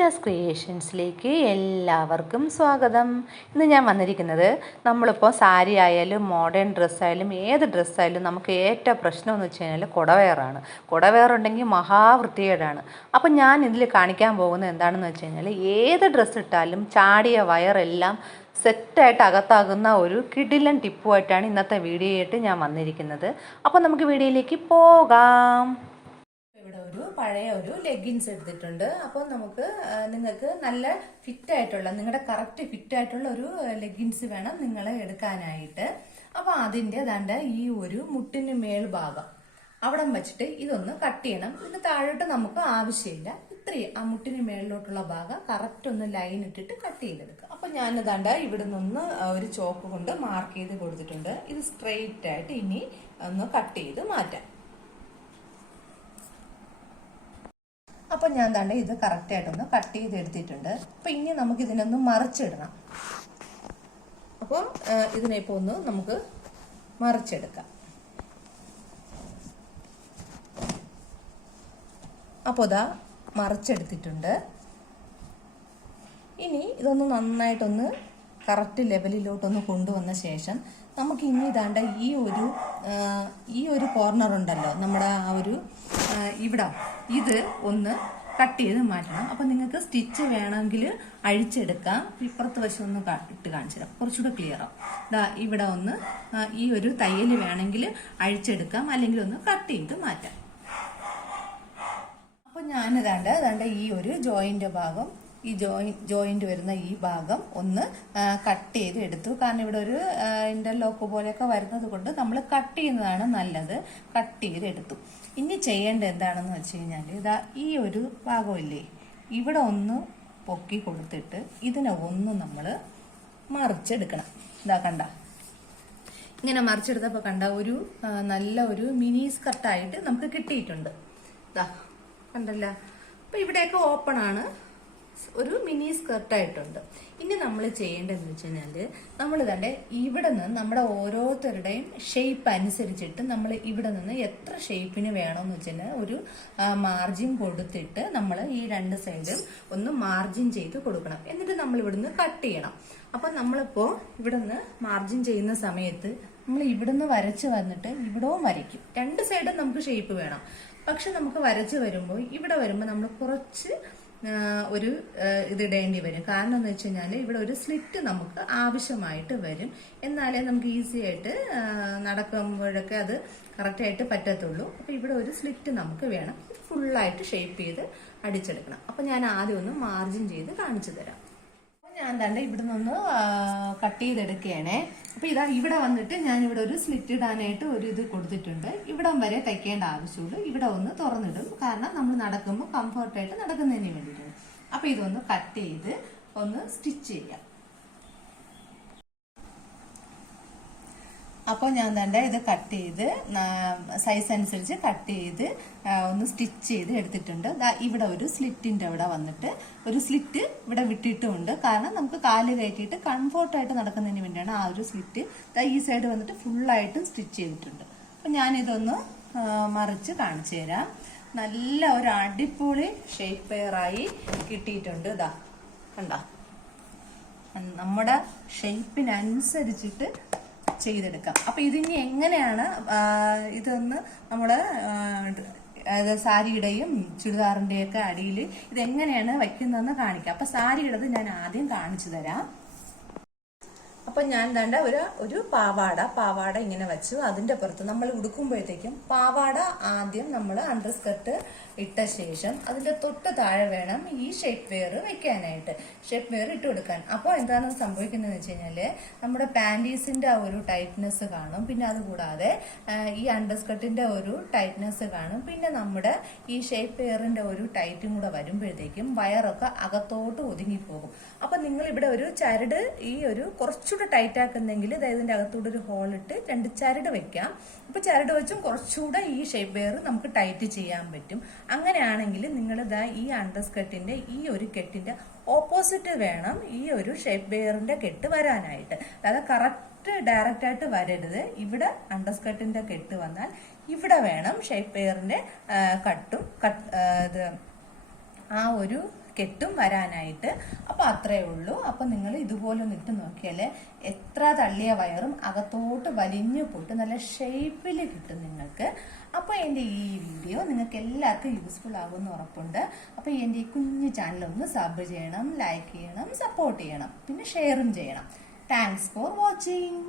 നിത്യാസ് ക്രിയേഷൻസിലേക്ക് എല്ലാവർക്കും സ്വാഗതം. ഇന്ന് ഞാൻ വന്നിരിക്കുന്നത്, നമ്മളിപ്പോൾ സാരി ആയാലും മോഡേൺ ഡ്രസ്സായാലും ഏത് ഡ്രസ്സായാലും നമുക്ക് ഏറ്റവും പ്രശ്നമെന്ന് വെച്ച് കഴിഞ്ഞാൽ കുടവയറാണ്. കുടവയറുണ്ടെങ്കിൽ മഹാവൃത്തികേടാണ്. അപ്പം ഞാൻ ഇതിൽ കാണിക്കാൻ പോകുന്നത് എന്താണെന്ന് വെച്ച് കഴിഞ്ഞാൽ, ഏത് ഡ്രസ്സ് ഇട്ടാലും ചാടിയ വയറെല്ലാം സെറ്റായിട്ട് അകത്താകുന്ന ഒരു കിടിലൻ ടിപ്പുമായിട്ടാണ് ഇന്നത്തെ വീഡിയോ ആയിട്ട് ഞാൻ വന്നിരിക്കുന്നത്. അപ്പോൾ നമുക്ക് വീഡിയോയിലേക്ക് പോകാം. പഴയ ഒരു ലെഗിൻസ് എടുത്തിട്ടുണ്ട്. അപ്പോൾ നമുക്ക് നിങ്ങൾക്ക് നല്ല ഫിറ്റായിട്ടുള്ള, നിങ്ങളുടെ കറക്റ്റ് ഫിറ്റായിട്ടുള്ള ഒരു ലെഗിൻസ് വേണം നിങ്ങൾ എടുക്കാനായിട്ട്. അപ്പോൾ അതിൻ്റെ ദാണ്ട് ഈ ഒരു മുട്ടിന് മേൽഭാഗം അവിടെ വെച്ചിട്ട് ഇതൊന്ന് കട്ട് ചെയ്യണം. ഇതിന് താഴോട്ട് നമുക്ക് ആവശ്യമില്ല. ഇത്രയും ആ മുട്ടിന് മേളിലോട്ടുള്ള ഭാഗം കറക്റ്റ് ഒന്ന് ലൈൻ ഇട്ടിട്ട് കട്ട് ചെയ്തെടുക്കുക. അപ്പോൾ ഞാൻ ദാണ്ട് ഇവിടെ നിന്ന് ഒരു ചോക്ക് കൊണ്ട് മാർക്ക് ചെയ്ത് കൊടുത്തിട്ടുണ്ട്. ഇത് സ്ട്രെയിറ്റ് ആയിട്ട് ഇനി ഒന്ന് കട്ട് ചെയ്ത് മാറ്റാം. അപ്പം ഞാൻ ദാണ്ട് ഇത് കറക്റ്റായിട്ടൊന്ന് കട്ട് ചെയ്തെടുത്തിട്ടുണ്ട്. അപ്പം ഇനി നമുക്ക് ഇതിനൊന്ന് മറിച്ചിടണം. അപ്പോൾ ഇതിനിപ്പോൾ ഒന്ന് നമുക്ക് മറിച്ചെടുക്കാം. അപ്പോൾ ഇതാ മറിച്ചെടുത്തിട്ടുണ്ട്. ഇനി ഇതൊന്ന് നന്നായിട്ടൊന്ന് കറക്റ്റ് ലെവലിലോട്ടൊന്ന് കൊണ്ടുവന്ന ശേഷം നമുക്ക് ഇനി ഇതാണ്ട് ഈ ഒരു കോർണർ ഉണ്ടല്ലോ, നമ്മുടെ ആ ഒരു ഇവിടെ, ഇത് ഒന്ന് കട്ട് ചെയ്ത് മാറ്റണം. അപ്പം നിങ്ങൾക്ക് സ്റ്റിച്ച് വേണമെങ്കിൽ അഴിച്ചെടുക്കാം. ഇപ്പുറത്ത് വശം ഒന്ന് ഇട്ട് കാണിച്ചു തരാം, കുറച്ചുകൂടെ ക്ലിയർ ആവും. ഇതാ ഇവിടെ ഒന്ന് ഈ ഒരു തയ്യൽ വേണമെങ്കിൽ അഴിച്ചെടുക്കാം, അല്ലെങ്കിൽ ഒന്ന് കട്ട് ചെയ്ത് മാറ്റാം. അപ്പം ഞാനിതാണ്ട് ഈ ഒരു ജോയിന്റ് ഭാഗം, ഈ ജോയിന്റ് വരുന്ന ഈ ഭാഗം ഒന്ന് കട്ട് ചെയ്ത് എടുത്തു. കാരണം ഇവിടെ ഒരു ഇന്റർലോക്ക് പോലെയൊക്കെ വരുന്നത് കൊണ്ട് നമ്മൾ കട്ട് ചെയ്യുന്നതാണ് നല്ലത്. കട്ട് ചെയ്ത് എടുത്തു. ഇനി ചെയ്യേണ്ടത് എന്താണെന്ന് വെച്ച് കഴിഞ്ഞാൽ, ഇതാ ഈ ഒരു ഭാഗമില്ലേ, ഇവിടെ ഒന്ന് പൊക്കി കൊടുത്തിട്ട് ഇതിനെ ഒന്ന് നമ്മൾ മറിച്ചെടുക്കണം. ഇതാ കണ്ട, ഇങ്ങനെ മറിച്ചെടുത്തപ്പോൾ കണ്ട ഒരു നല്ല ഒരു മിനി സ്കർട്ടായിട്ട് നമുക്ക് കിട്ടിയിട്ടുണ്ട്. ഇതാ കണ്ടല്ല. അപ്പൊ ഇവിടെയൊക്കെ ഓപ്പൺ ആണ്, ഒരു മിനി സ്കർട്ടായിട്ടുണ്ട്. ഇനി നമ്മൾ ചെയ്യേണ്ടതെന്ന് വെച്ച് കഴിഞ്ഞാൽ, നമ്മൾ തന്നെ ഇവിടെ നിന്ന് നമ്മുടെ ഓരോരുത്തരുടെയും ഷേപ്പ് അനുസരിച്ചിട്ട് നമ്മൾ ഇവിടെ നിന്ന് എത്ര ഷേപ്പിന് വേണമെന്ന് വെച്ച് കഴിഞ്ഞാൽ ഒരു മാർജിൻ കൊടുത്തിട്ട് നമ്മൾ ഈ രണ്ട് സൈഡും ഒന്ന് മാർജിൻ ചെയ്ത് കൊടുക്കണം. എന്നിട്ട് നമ്മൾ ഇവിടുന്ന് കട്ട് ചെയ്യണം. അപ്പം നമ്മളിപ്പോൾ ഇവിടെ നിന്ന് മാർജിൻ ചെയ്യുന്ന സമയത്ത് നമ്മൾ ഇവിടുന്ന് വരച്ച് വന്നിട്ട് ഇവിടവും വരയ്ക്കും. രണ്ട് സൈഡും നമുക്ക് ഷേപ്പ് വേണം. പക്ഷെ നമുക്ക് വരച്ച് വരുമ്പോൾ ഇവിടെ വരുമ്പോൾ നമ്മൾ കുറച്ച് ഒരു ഇതിടേണ്ടി വരും. കാരണം എന്ന് വെച്ച് കഴിഞ്ഞാൽ ഇവിടെ ഒരു സ്ലിറ്റ് നമുക്ക് ആവശ്യമായിട്ട് വരും. എന്നാലേ നമുക്ക് ഈസി ആയിട്ട് നടക്കുമ്പോഴൊക്കെ അത് കറക്റ്റായിട്ട് പറ്റത്തുള്ളൂ. അപ്പോൾ ഇവിടെ ഒരു സ്ലിറ്റ് നമുക്ക് വേണം. ഫുള്ളായിട്ട് ഷേപ്പ് ചെയ്ത് അടിച്ചെടുക്കണം. അപ്പോൾ ഞാൻ ആദ്യം ഒന്ന് മാർജിൻ ചെയ്ത് കാണിച്ചു തരാം. ഞാൻ തന്നെ ഇവിടെ നിന്ന് കട്ട് ചെയ്തെടുക്കുകയാണേ. അപ്പൊ ഇതാ ഇവിടെ വന്നിട്ട് ഞാൻ ഇവിടെ ഒരു സ്ലിറ്റ് ഇടാനായിട്ട് ഒരു ഇത് കൊടുത്തിട്ടുണ്ട്. ഇവിടം വരെ തയ്ക്കേണ്ട ആവശ്യമുള്ളൂ. ഇവിടെ ഒന്ന് തുറന്നിടും, കാരണം നമ്മൾ നടക്കുമ്പോൾ കംഫർട്ടായിട്ട് നടക്കുന്നതിന് വേണ്ടിയിട്ടാണ്. അപ്പൊ ഇതൊന്ന് കട്ട് ചെയ്ത് ഒന്ന് സ്റ്റിച്ച് ചെയ്യാം. അപ്പോൾ ഞാൻ തന്നെ ഇത് കട്ട് ചെയ്ത് സൈസ് അനുസരിച്ച് കട്ട് ചെയ്ത് ഒന്ന് സ്റ്റിച്ച് ചെയ്ത് എടുത്തിട്ടുണ്ട്. ഇവിടെ ഒരു സ്ലിറ്റിന്റെ അവിടെ വന്നിട്ട് ഒരു സ്ലിറ്റ് ഇവിടെ വിട്ടിട്ടുമുണ്ട്. കാരണം നമുക്ക് കാല് കയറ്റിയിട്ട് കംഫോർട്ടായിട്ട് നടക്കുന്നതിന് വേണ്ടിയാണ് ആ ഒരു സ്ലിറ്റ്. ഈ സൈഡ് വന്നിട്ട് ഫുള്ളായിട്ടും സ്റ്റിച്ച് ചെയ്തിട്ടുണ്ട്. അപ്പം ഞാനിതൊന്ന് മറിച്ച് കാണിച്ചു തരാം. നല്ല ഒരു അടിപൊളി ഷേപ്പ് പെയറായി കിട്ടിയിട്ടുണ്ട്. ഇതാ കണ്ട, നമ്മുടെ ഷേപ്പിനനുസരിച്ചിട്ട് ചെയ്തെടുക്കാം. അപ്പൊ ഇതിനി എങ്ങനെയാണ് ഇതൊന്ന് നമ്മള് സാരിയുടെയും ചുരിദാറിന്റെയും ഒക്കെ അടിയിൽ ഇതെങ്ങനെയാണ് വയ്ക്കുന്നതെന്ന് കാണിക്കാം. അപ്പൊ സാരിയുടേത് ഞാൻ ആദ്യം കാണിച്ചു തരാം. അപ്പൊ ഞാൻ ദാണ്ട ഒരു പാവാട ഇങ്ങനെ വെച്ചു. അതിന്റെ പുറത്ത് നമ്മൾ ഉടുക്കുമ്പോഴത്തേക്കും പാവാട ആദ്യം നമ്മൾ അണ്ടർ സ്കർട്ട് ഇട്ട ശേഷം അതിന്റെ തൊട്ട് താഴെ വേണം ഈ ഷേപ്പ് വെയർ വെക്കാനായിട്ട്, ഷേപ്പ് വെയർ ഇട്ട് കൊടുക്കാൻ. അപ്പോൾ എന്താണ് സംഭവിക്കുന്നതെന്ന് വെച്ച് കഴിഞ്ഞാല്, നമ്മുടെ പാൻറ്റീസിന്റെ ആ ഒരു ടൈറ്റ്നെസ് കാണും. പിന്നെ അതുകൂടാതെ ഈ അണ്ടർ സ്കർട്ടിന്റെ ഒരു ടൈറ്റ്നെസ് കാണും. പിന്നെ നമ്മുടെ ഈ ഷേപ്പ് വെയറിന്റെ ഒരു ടൈറ്റും കൂടെ വരുമ്പോഴത്തേക്കും വയറൊക്കെ അകത്തോട്ട് ഒതുങ്ങിപ്പോകും. അപ്പൊ നിങ്ങൾ ഇവിടെ ഒരു ചരട്, ഈ ഒരു കുറച്ചുകൂടെ ടൈറ്റ് ആക്കുന്നെങ്കിൽ ഇതിന്റെ അകത്തൂടെ ഒരു ഹോൾ ഇട്ട് രണ്ട് ചരട് വെക്കാം. അപ്പൊ ചരട് വെച്ചും കുറച്ചുകൂടെ ഈ ഷേപ്പ് വെയർ നമുക്ക് ടൈറ്റ് ചെയ്യാൻ പറ്റും. അങ്ങനെയാണെങ്കിൽ നിങ്ങൾ ഈ അണ്ടർ സ്കർട്ടിന്റെ ഈ ഒരു കെട്ടിന്റെ ഓപ്പോസിറ്റ് വേണം ഈ ഒരു ഷേപ്പ് വെയറിന്റെ കെട്ട് വരാനായിട്ട്. അതായത് കറക്റ്റ് ഡയറക്റ്റ് ആയിട്ട് വരരുത്. ഇവിടെ അണ്ടർ സ്കർട്ടിന്റെ കെട്ട് വന്നാൽ ഇവിടെ വേണം ഷേപ്പ് വെയറിന്റെ കട്ടും ആ ഒരു കെട്ടും വരാനായിട്ട്. അപ്പൊ അത്രേ ഉള്ളൂ. അപ്പൊ നിങ്ങൾ ഇതുപോലെ ഒന്ന് ഇട്ട് നോക്കിയാല് എത്ര തള്ളിയ വയറും അകത്തോട്ട് വലിഞ്ഞു പോയിട്ട് നല്ല ഷേപ്പിൽ കിട്ടും നിങ്ങൾക്ക്. അപ്പോൾ എൻ്റെ ഈ വീഡിയോ നിങ്ങൾക്ക് എല്ലാവർക്കും യൂസ്ഫുൾ ആകുമെന്ന് ഉറപ്പുണ്ട്. അപ്പോൾ എൻ്റെ ഈ കുഞ്ഞു ചാനൽ ഒന്ന് സബ് ചെയ്യണം, ലൈക്ക് ചെയ്യണം, സപ്പോർട്ട് ചെയ്യണം, പിന്നെ ഷെയറും ചെയ്യണം. Thanks for watching.